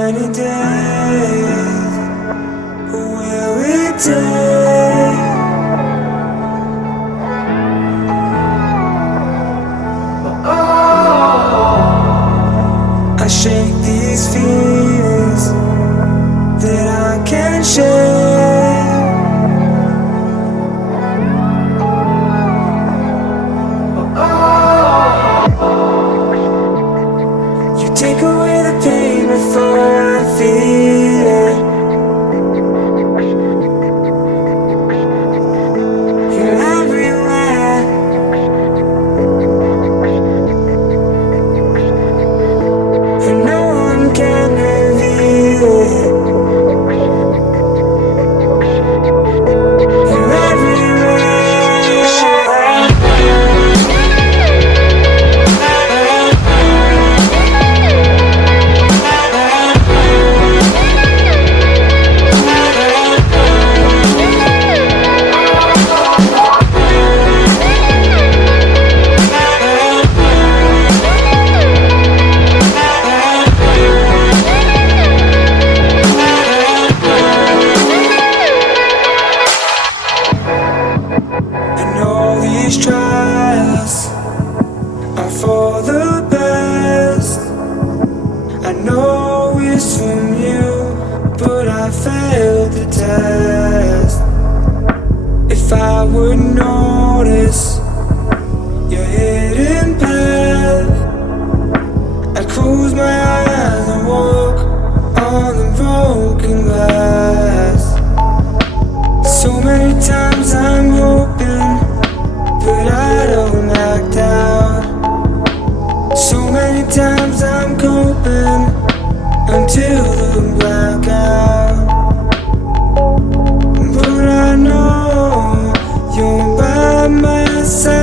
many days will it take? I shake these feelings that I can't shake. You take away the pain before I feel it. You're everywhere. And no one can reveal it. You're everywhere. And all these trials are for the best. I know it's from you, but I failed the test. If I would notice your hidden path, I'd close my eyes and walk on the broken glass. So many times I'm hoping, but I don't act out. So many times I'm coping until the blackout. But I know you're by my side.